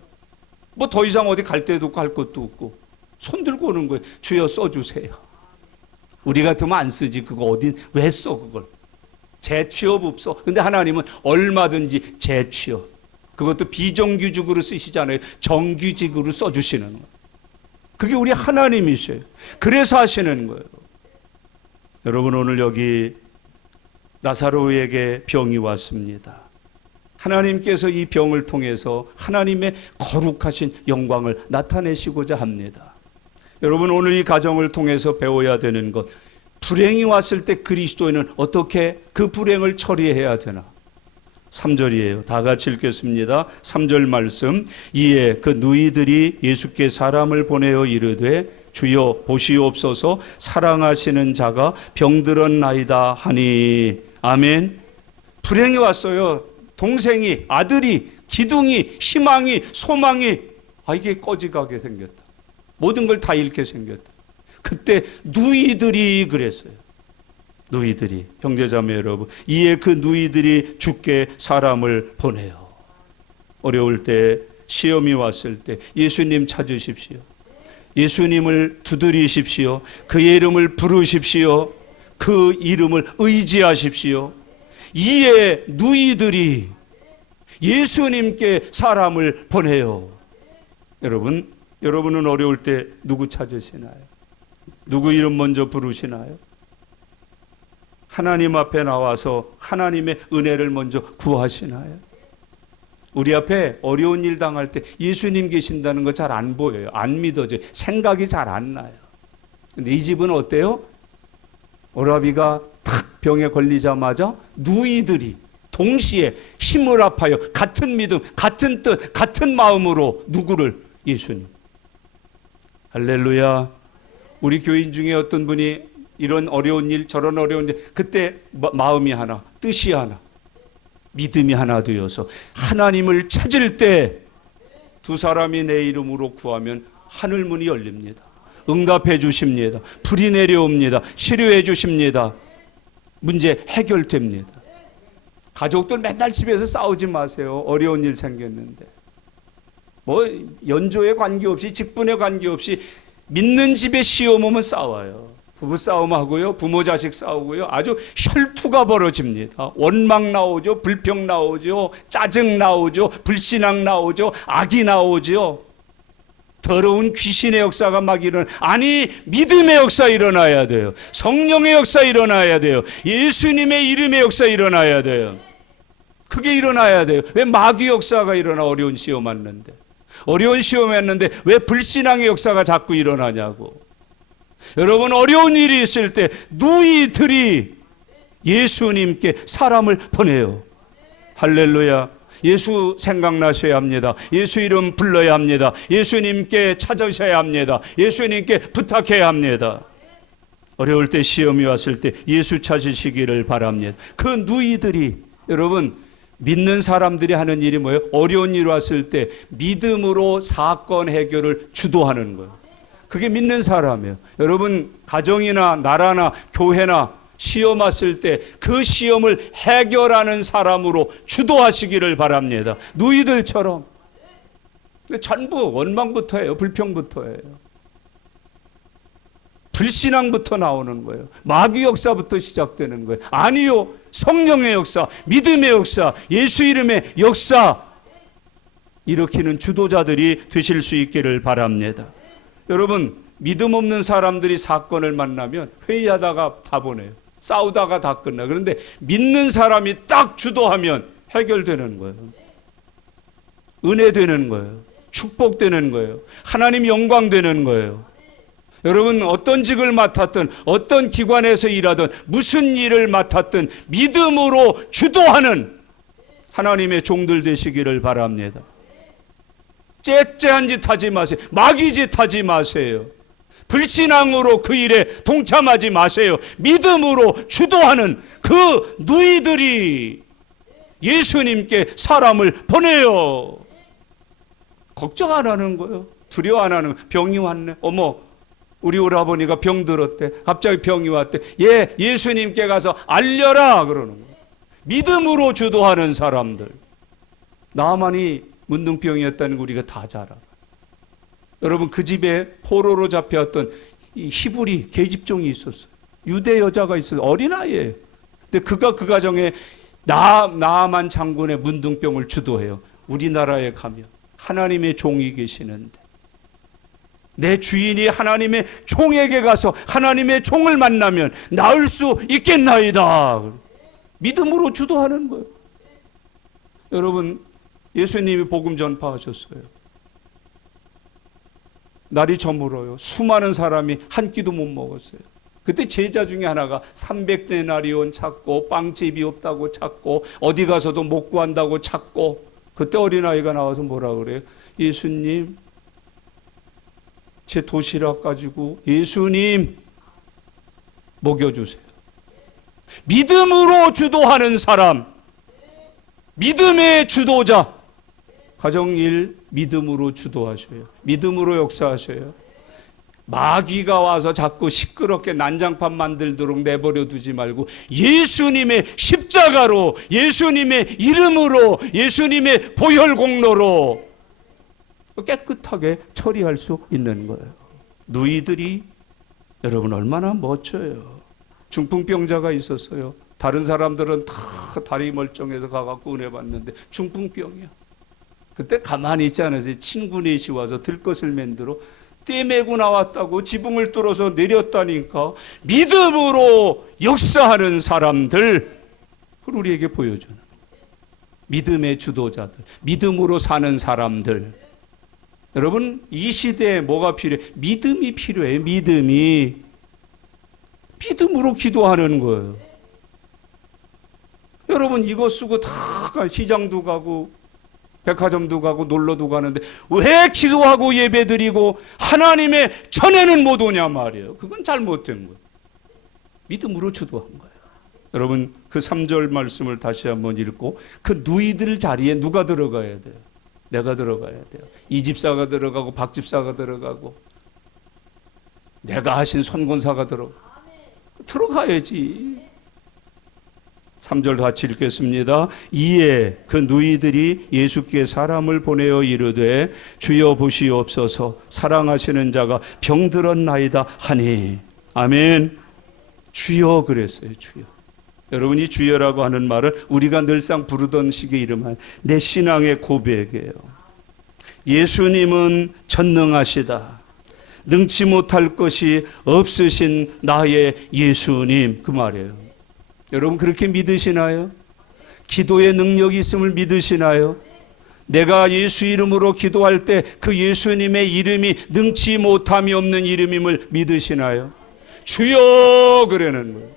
뭐 더 이상 어디 갈 데도 없고 할 것도 없고 손 들고 오는 거예요. 주여 써주세요. 우리 같으면 안 쓰지. 그거 어디 왜 써 그걸. 재취업 없어. 근데 하나님은 얼마든지 재취업, 그것도 비정규직으로 쓰시잖아요. 정규직으로 써주시는 거예요. 그게 우리 하나님이셔요. 그래서 하시는 거예요. 여러분, 오늘 여기 나사로에게 병이 왔습니다. 하나님께서 이 병을 통해서 하나님의 거룩하신 영광을 나타내시고자 합니다. 여러분, 오늘 이 가정을 통해서 배워야 되는 것, 불행이 왔을 때 그리스도인은 어떻게 그 불행을 처리해야 되나? 3절이에요. 다 같이 읽겠습니다. 3절 말씀. 이에 그 누이들이 예수께 사람을 보내어 이르되 주여 보시옵소서, 사랑하시는 자가 병들었나이다 하니. 아멘. 불행이 왔어요. 동생이, 아들이, 기둥이, 희망이, 소망이 이게 꺼지가게 생겼다. 모든 걸 다 잃게 생겼다. 그때 누이들이 그랬어요. 누이들이, 형제자매 여러분, 이에 그 누이들이 주께 사람을 보내요. 어려울 때, 시험이 왔을 때 예수님 찾으십시오. 예수님을 두드리십시오. 그의 이름을 부르십시오. 그 이름을 의지하십시오. 이에 누이들이 예수님께 사람을 보내요. 여러분은 어려울 때 누구 찾으시나요? 누구 이름 먼저 부르시나요? 하나님 앞에 나와서 하나님의 은혜를 먼저 구하시나요? 우리 앞에 어려운 일 당할 때 예수님 계신다는 거 잘 안 보여요. 안 믿어져요. 생각이 잘 안 나요. 근데 이 집은 어때요? 오라비가 탁 병에 걸리자마자 누이들이 동시에 힘을 합하여 같은 믿음, 같은 뜻, 같은 마음으로 누구를? 예수님. 할렐루야. 우리 교인 중에 어떤 분이 이런 어려운 일, 저런 어려운 일, 그때 마음이 하나, 뜻이 하나, 믿음이 하나 되어서 하나님을 찾을 때 두 사람이 내 이름으로 구하면 하늘 문이 열립니다. 응답해 주십니다. 불이 내려옵니다. 치료해 주십니다. 문제 해결됩니다. 가족들 맨날 집에서 싸우지 마세요. 어려운 일 생겼는데. 뭐 연조에 관계없이, 직분에 관계없이 믿는 집에 시험 오면 싸워요. 부부싸움하고요, 부모 자식 싸우고요, 아주 혈투가 벌어집니다. 원망 나오죠, 불평 나오죠, 짜증 나오죠, 불신앙 나오죠, 악이 나오죠. 더러운 귀신의 역사가 막 아니, 믿음의 역사 일어나야 돼요. 성령의 역사 일어나야 돼요. 예수님의 이름의 역사 일어나야 돼요. 그게 일어나야 돼요. 왜 마귀 역사가 일어나? 어려운 시험 왔는데. 어려운 시험했는데 왜 불신앙의 역사가 자꾸 일어나냐고. 여러분, 어려운 일이 있을 때 누이들이 예수님께 사람을 보내요. 할렐루야. 예수 생각나셔야 합니다. 예수 이름 불러야 합니다. 예수님께 찾으셔야 합니다. 예수님께 부탁해야 합니다. 어려울 때, 시험이 왔을 때 예수 찾으시기를 바랍니다. 그 누이들이, 여러분, 믿는 사람들이 하는 일이 뭐예요? 어려운 일 왔을 때 믿음으로 사건 해결을 주도하는 거예요. 그게 믿는 사람이에요. 여러분, 가정이나 나라나 교회나 시험 왔을 때 그 시험을 해결하는 사람으로 주도하시기를 바랍니다. 누이들처럼. 전부 원망부터예요. 불평부터예요. 불신앙부터 나오는 거예요. 마귀 역사부터 시작되는 거예요. 아니요. 성령의 역사, 믿음의 역사, 예수 이름의 역사 일으키는 주도자들이 되실 수 있기를 바랍니다. 여러분, 믿음 없는 사람들이 사건을 만나면 회의하다가 다 보내요. 싸우다가 다 끝나. 그런데 믿는 사람이 딱 주도하면 해결되는 거예요. 은혜 되는 거예요. 축복되는 거예요. 하나님 영광 되는 거예요. 여러분, 어떤 직을 맡았든 어떤 기관에서 일하든 무슨 일을 맡았든 믿음으로 주도하는 하나님의 종들 되시기를 바랍니다. 째째한 짓 하지 마세요. 마귀 짓 하지 마세요. 불신앙으로 그 일에 동참하지 마세요. 믿음으로 주도하는 그 누이들이 예수님께 사람을 보내요. 걱정 안 하는 거예요. 두려워 안 하는 거예요. 병이 왔네. 어머, 우리 오라버니가 병들었대. 갑자기 병이 왔대. 예수님께 가서 알려라 그러는 거예요. 믿음으로 주도하는 사람들. 나만이 문둥병이었다는 거 우리가 다 잘 알아요. 여러분, 그 집에 포로로 잡혀왔던 이 히브리 계집종이 있었어요. 유대 여자가 있어요. 어린아이예요. 근데 그가 그 가정에 나아만 장군의 문둥병을 주도해요. 우리나라에 가면 하나님의 종이 계시는데 내 주인이 하나님의 종에게 가서 하나님의 종을 만나면 나을 수 있겠나이다. 믿음으로 주도하는 거예요. 여러분, 예수님이 복음 전파하셨어요. 날이 저물어요. 수많은 사람이 한 끼도 못 먹었어요. 그때 제자 중에 하나가 300데나리온 찾고 빵집이 없다고 찾고 어디 가서도 못 구한다고 찾고, 그때 어린아이가 나와서 뭐라 그래요? 예수님, 제 도시락 가지고 예수님 먹여주세요. 믿음으로 주도하는 사람, 믿음의 주도자. 가정일 믿음으로 주도하셔요. 믿음으로 역사하셔요. 마귀가 와서 자꾸 시끄럽게 난장판 만들도록 내버려 두지 말고 예수님의 십자가로, 예수님의 이름으로, 예수님의 보혈 공로로 깨끗하게 처리할 수 있는 거예요. 누이들이 여러분 얼마나 멋져요. 중풍병자가 있었어요. 다른 사람들은 다 다리 멀쩡해서 가갖고 은혜 받는데 중풍병이야. 그때 가만히 있지 않으세요? 친구 넷이 와서 들것을 만들어 떼매고 나왔다고 지붕을 뚫어서 내렸다니까. 믿음으로 역사하는 사람들, 그걸 우리에게 보여주는 믿음의 주도자들, 믿음으로 사는 사람들. 여러분, 이 시대에 뭐가 필요해? 믿음이 필요해요. 믿음으로 기도하는 거예요. 여러분, 이거 쓰고 다 시장도 가고 백화점도 가고 놀러도 가는데 왜 기도하고 예배드리고 하나님의 전에는 못 오냐 말이에요. 그건 잘못된 거예요. 믿음으로 주도한 거예요. 여러분, 그 3절 말씀을 다시 한번 읽고, 그 누이들 자리에 누가 들어가야 돼요? 내가 들어가야 돼요. 이 집사가 들어가고 박 집사가 들어가고 내가 하신 선권사가 들어가야지. 3절 같이 읽겠습니다. 이에 그 누이들이 예수께 사람을 보내어 이르되 주여 보시옵소서, 사랑하시는 자가 병들었나이다 하니. 아멘. 주여 그랬어요. 주여. 여러분이 주여라고 하는 말은 우리가 늘상 부르던 식의 이름은 내 신앙의 고백이에요. 예수님은 전능하시다. 능치 못할 것이 없으신 나의 예수님, 그 말이에요. 여러분, 그렇게 믿으시나요? 기도의 능력이 있음을 믿으시나요? 내가 예수 이름으로 기도할 때 그 예수님의 이름이 능치 못함이 없는 이름임을 믿으시나요? 주여 그러는 거예요.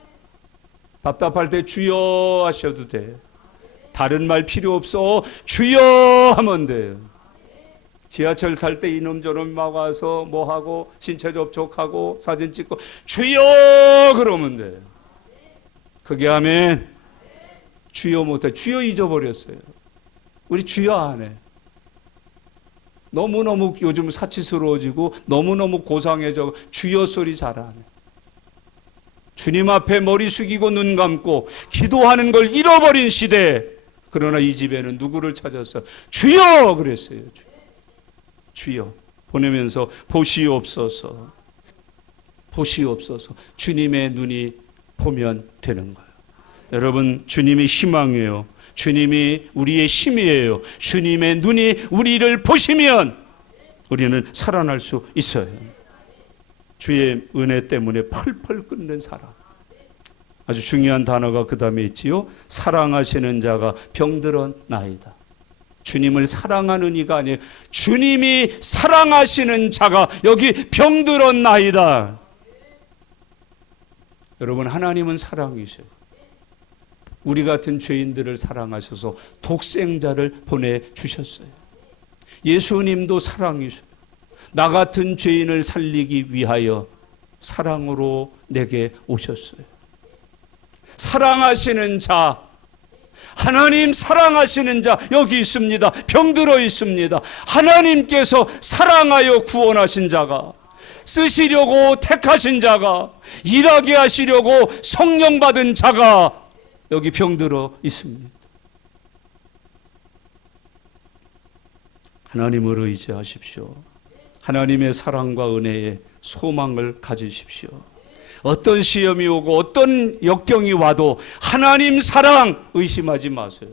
답답할 때 주여 하셔도 돼요. 다른 말 필요 없어. 주여 하면 돼요. 지하철 탈 때 이놈 저놈 막 와서 뭐하고 신체 접촉하고 사진 찍고 주여 그러면 돼요. 그게 하면 주여 못해. 주여 잊어버렸어요. 우리 주여 안 해. 너무너무 요즘 사치스러워지고 너무너무 고상해져 주여 소리 잘 안 해. 주님 앞에 머리 숙이고 눈 감고 기도하는 걸 잃어버린 시대. 그러나 이 집에는 누구를 찾아서 주여 그랬어요. 주여 보내면서 보시옵소서. 보시옵소서. 주님의 눈이 보면 되는 거예요. 여러분 주님이 희망이에요. 주님이 우리의 힘이에요. 주님의 눈이 우리를 보시면 우리는 살아날 수 있어요. 주의 은혜 때문에 펄펄 끓는 사랑. 아주 중요한 단어가 그 다음에 있지요. 사랑하시는 자가 병들었나이다. 주님을 사랑하는 이가 아니에요. 주님이 사랑하시는 자가 여기 병들었나이다. 여러분 하나님은 사랑이셔요. 우리 같은 죄인들을 사랑하셔서 독생자를 보내주셨어요. 예수님도 사랑이셔요. 나 같은 죄인을 살리기 위하여 사랑으로 내게 오셨어요. 사랑하시는 자, 하나님 사랑하시는 자 여기 있습니다. 병들어 있습니다. 하나님께서 사랑하여 구원하신 자가, 쓰시려고 택하신 자가, 일하게 하시려고 성령 받은 자가 여기 병들어 있습니다. 하나님을 의지하십시오. 하나님의 사랑과 은혜에 소망을 가지십시오. 어떤 시험이 오고 어떤 역경이 와도 하나님 사랑 의심하지 마세요.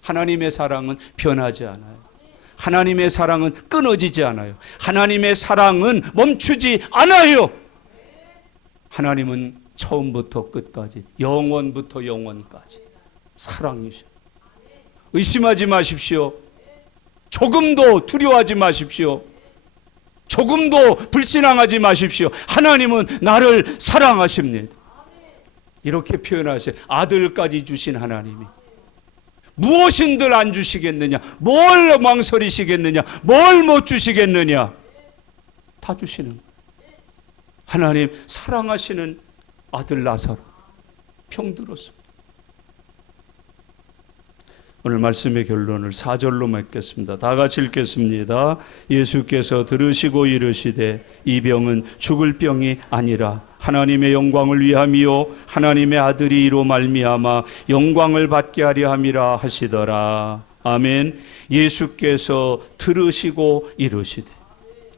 하나님의 사랑은 변하지 않아요. 하나님의 사랑은 끊어지지 않아요. 하나님의 사랑은 멈추지 않아요. 하나님은 처음부터 끝까지, 영원부터 영원까지 사랑이셔. 의심하지 마십시오. 조금도 두려워하지 마십시오. 조금도 불신앙하지 마십시오. 하나님은 나를 사랑하십니다. 이렇게 표현하세요. 아들까지 주신 하나님이 무엇인들 안 주시겠느냐? 뭘 망설이시겠느냐? 뭘 못 주시겠느냐? 다 주시는 거예요. 하나님 사랑하시는 아들 나사로 병들었습니다. 오늘 말씀의 결론을 4절로 맺겠습니다. 다 같이 읽겠습니다. 예수께서 들으시고 이르시되 이 병은 죽을 병이 아니라 하나님의 영광을 위함이요 하나님의 아들이 이로 말미암아 영광을 받게 하려 함이라 하시더라. 아멘. 예수께서 들으시고 이르시되,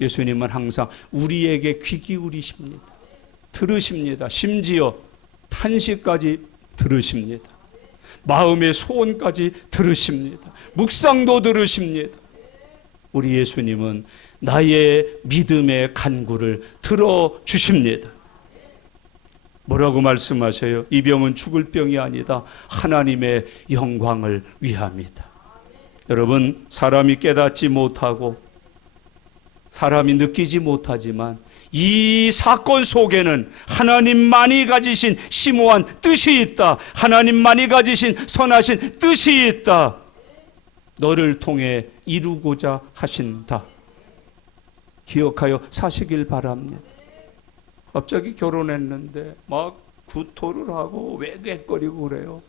예수님은 항상 우리에게 귀 기울이십니다. 들으십니다. 심지어 탄식까지 들으십니다. 마음의 소원까지 들으십니다. 묵상도 들으십니다. 우리 예수님은 나의 믿음의 간구를 들어주십니다. 뭐라고 말씀하세요? 이 병은 죽을 병이 아니다. 하나님의 영광을 위함이다. 여러분, 사람이 깨닫지 못하고 사람이 느끼지 못하지만 이 사건 속에는 하나님만이 가지신 심오한 뜻이 있다. 하나님만이 가지신 선하신 뜻이 있다. 너를 통해 이루고자 하신다. 기억하여 사시길 바랍니다. 갑자기 결혼했는데 막 구토를 하고 외괴거리고 그래요.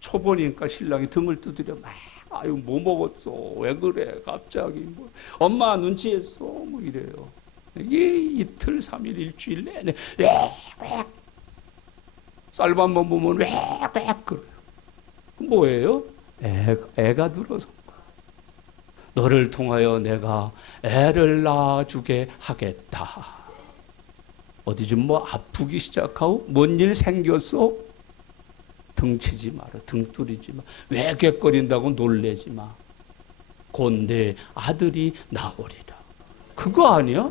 초보니까 신랑이 등을 두드려 막 아유 뭐 먹었어? 왜 그래? 갑자기 뭐 엄마 눈치했어? 뭐 이래요. 이틀, 3일, 일주일 내내 웩웩 쌀밥만 보면 웩웩 그래요. 뭐예요? 애가 들어서 너를 통하여 내가 애를 낳아주게 하겠다. 어디 좀 뭐 아프기 시작하고 뭔 일 생겼어? 등 치지 마라. 등 뚫리지 마. 외개거린다고 놀래지 마. 곧 내 아들이 나오리라. 그거 아니야?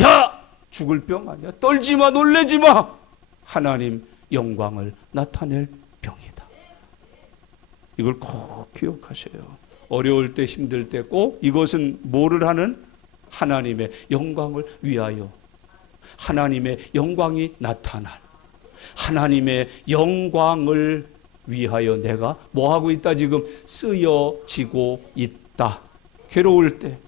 야! 죽을 병 아니야? 떨지 마, 놀래지 마. 하나님 영광을 나타낼 병이다. 이걸 꼭 기억하셔요. 어려울 때, 힘들 때 꼭 이것은 뭐를 하는? 하나님의 영광을 위하여, 하나님의 영광이 나타날, 하나님의 영광을 위하여 내가 뭐하고 있다? 지금 쓰여지고 있다. 괴로울 때,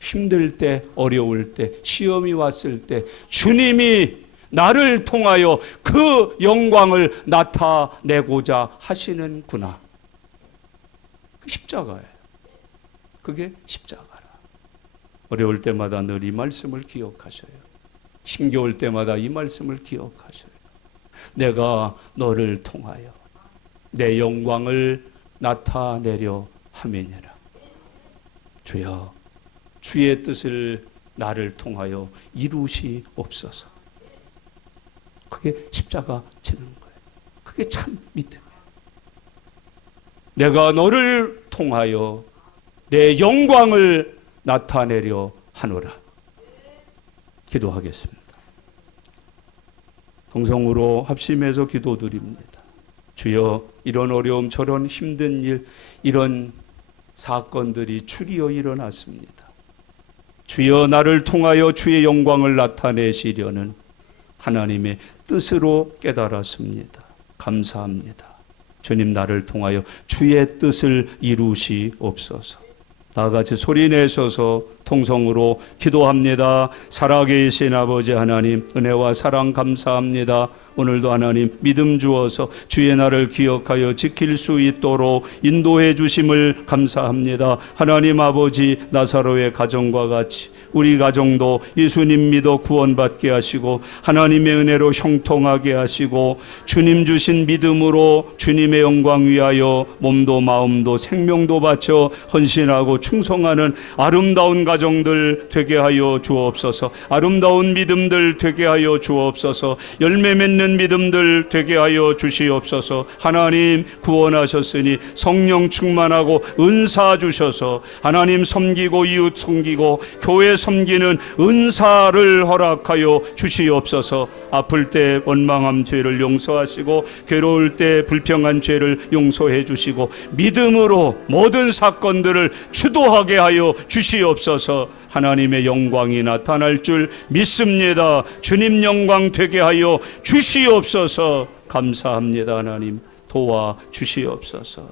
힘들 때, 어려울 때, 시험이 왔을 때 주님이 나를 통하여 그 영광을 나타내고자 하시는구나. 십자가예요. 그게 십자가라. 어려울 때마다 늘 이 말씀을 기억하셔요. 힘겨울 때마다 이 말씀을 기억하셔요. 내가 너를 통하여 내 영광을 나타내려 함이니라. 주여, 주의 뜻을 나를 통하여 이루시옵소서. 그게 십자가 지는 거예요. 그게 참 믿음이에요. 내가 너를 통하여 내 영광을 나타내려 하노라. 기도하겠습니다. 동성으로 합심해서 기도드립니다. 주여, 이런 어려움, 저런 힘든 일, 이런 사건들이 추리어 일어났습니다. 주여, 나를 통하여 주의 영광을 나타내시려는 하나님의 뜻으로 깨달았습니다. 감사합니다. 주님, 나를 통하여 주의 뜻을 이루시옵소서. 다 같이 소리내셔서 통성으로 기도합니다. 살아계신 아버지 하나님, 은혜와 사랑 감사합니다. 오늘도 하나님 믿음 주어서 주의 날을 기억하여 지킬 수 있도록 인도해 주심을 감사합니다. 하나님 아버지, 나사로의 가정과 같이 우리 가정도 예수님 믿어 구원받게 하시고 하나님의 은혜로 형통하게 하시고 주님 주신 믿음으로 주님의 영광 위하여 몸도 마음도 생명도 바쳐 헌신하고 충성하는 아름다운 가정들 되게 하여 주옵소서. 아름다운 믿음들 되게 하여 주옵소서. 열매 맺는 믿음들 되게 하여 주시옵소서. 하나님, 구원하셨으니 성령 충만하고 은사 주셔서 하나님 섬기고 이웃 섬기고 교회 섬기는 은사를 허락하여 주시옵소서. 아플 때 원망함 죄를 용서하시고 괴로울 때 불평한 죄를 용서해 주시고 믿음으로 모든 사건들을 주도하게 하여 주시옵소서. 하나님의 영광이 나타날 줄 믿습니다. 주님 영광 되게 하여 주시옵소서. 감사합니다. 하나님, 도와 주시옵소서.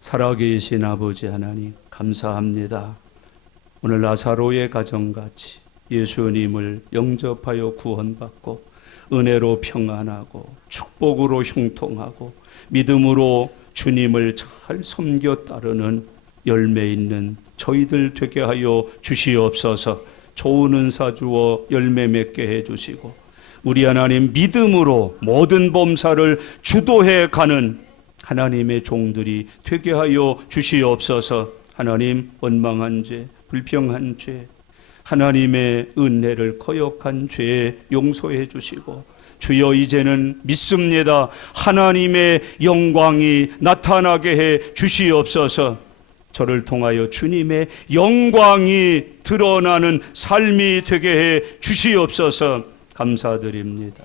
살아계신 아버지 하나님, 감사합니다. 오늘 나사로의 가정같이 예수님을 영접하여 구원받고 은혜로 평안하고 축복으로 형통하고 믿음으로 주님을 잘 섬겨 따르는 열매 있는 저희들 되게 하여 주시옵소서. 좋은 은사 주어 열매 맺게 해주시고 우리 하나님 믿음으로 모든 범사를 주도해 가는 하나님의 종들이 되게 하여 주시옵소서. 하나님, 원망한 죄, 불평한 죄, 하나님의 은혜를 거역한 죄 용서해 주시고 주여, 이제는 믿습니다. 하나님의 영광이 나타나게 해 주시옵소서. 저를 통하여 주님의 영광이 드러나는 삶이 되게 해 주시옵소서. 감사드립니다.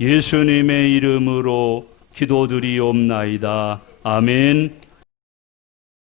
예수님의 이름으로 기도드리옵나이다. 아멘.